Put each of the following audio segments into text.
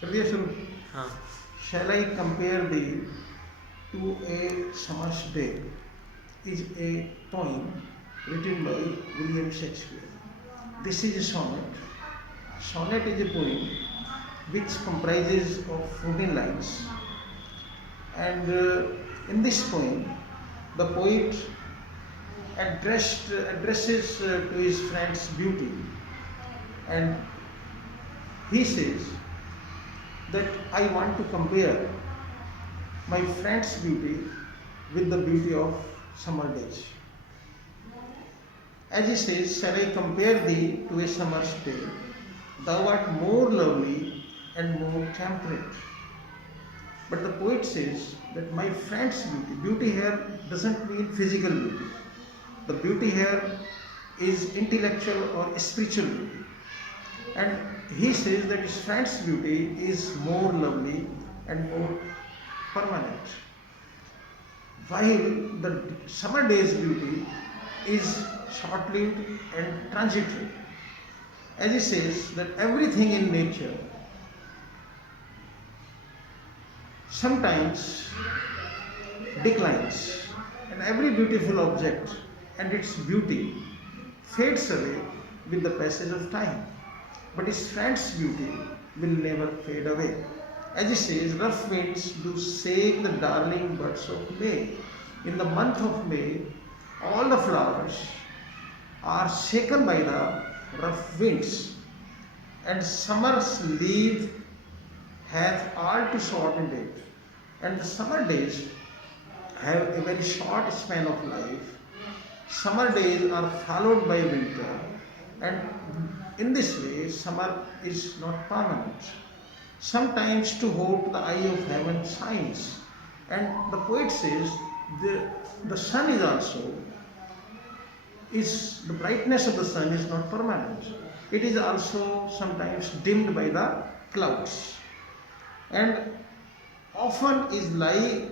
हाँ. Shall I compare thee to a summer's day is a poem written by William Shakespeare. This is a sonnet. Sonnet is a poem which comprises of 14 lines, and in this poem the poet addresses to his friend's beauty, and he says that I want to compare my friend's beauty with the beauty of summer days. As he says, shall I compare thee to a summer's day? Thou art more lovely and more temperate. But the poet says that my friend's beauty here doesn't mean physical beauty. The beauty here is intellectual or spiritual beauty. And he says that his friend's beauty is more lovely and more permanent, while the summer day's beauty is short-lived and transitory. As he says that everything in nature sometimes declines, and every beautiful object and its beauty fades away with the passage of time. But his friend's beauty will never fade away. As he says, rough winds do shake the darling buds of May. In the month of May, all the flowers are shaken by the rough winds, and summer's leaf hath all too short in date, and the summer days have a very short span of life. Summer days are followed by winter, and in this way, summer is not permanent. Sometimes to hope the eye of heaven shines, and the poet says the sun is also the brightness of the sun is not permanent. It is also sometimes dimmed by the clouds, and often is lie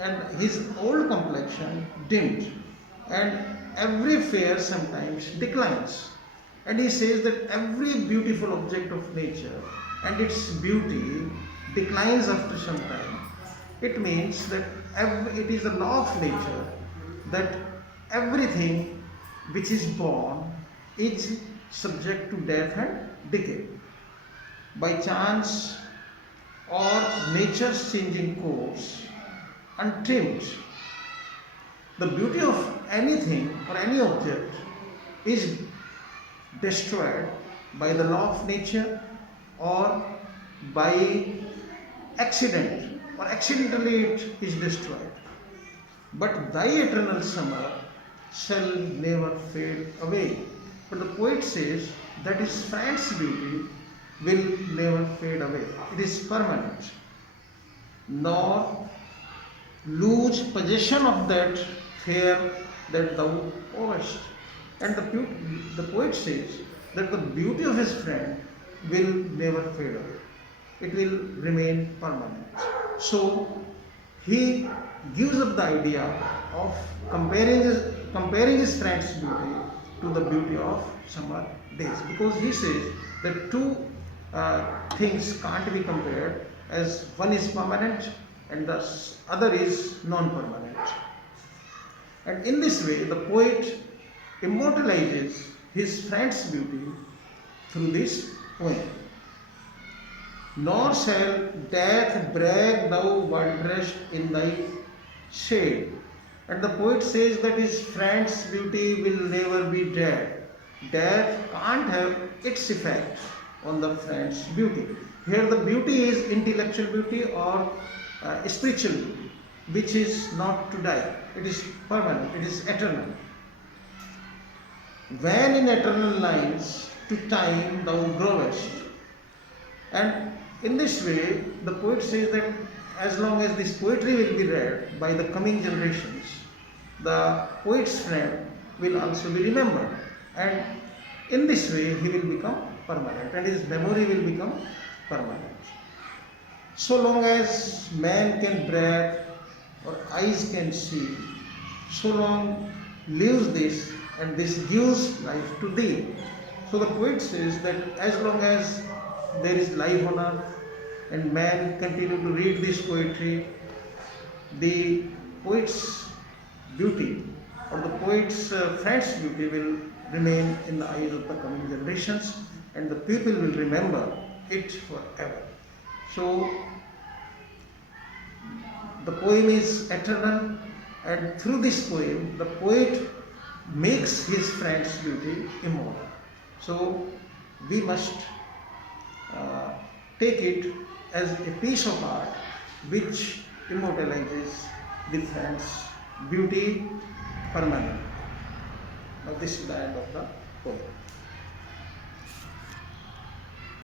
and his old complexion dimmed, and every fair sometimes declines. And he says that every beautiful object of nature and its beauty declines after some time. It means that it is the law of nature that everything which is born is subject to death and decay. By chance or nature's changing course, untrimmed, the beauty of anything or any object is destroyed by the law of nature or by accident, or accidentally it is destroyed. But thy eternal summer shall never fade away. But the poet says that his friend's beauty will never fade away. It is permanent. Nor lose possession of that fair that thou owest. And the poet says that the beauty of his friend will never fade away. It will remain permanent. So he gives up the idea of comparing his friend's beauty to the beauty of summer days, because he says that two things can't be compared, as one is permanent and the other is non-permanent. And in this way the poet immortalizes his friend's beauty through this poem. Nor shall death brag thou wanderest in thy shade. And the poet says that his friend's beauty will never be dead. Death can't have its effect on the friend's beauty. Here the beauty is intellectual beauty or spiritual beauty, which is not to die. It is permanent, it is eternal. When in eternal lines to time thou growest. And in this way, the poet says that as long as this poetry will be read by the coming generations, the poet's friend will also be remembered. And in this way, he will become permanent, and his memory will become permanent. So long as man can breathe or eyes can see, so long lives this, and this gives life to thee. So the poet says that as long as there is life on earth, and man continue to read this poetry, the poet's beauty or the poet's friend's beauty will remain in the eyes of the coming generations, and the people will remember it forever. So the poem is eternal, and through this poem the poet makes his friend's beauty immortal. So we must take it as a piece of art which immortalizes the friend's beauty permanently. Now this is the end of the poem.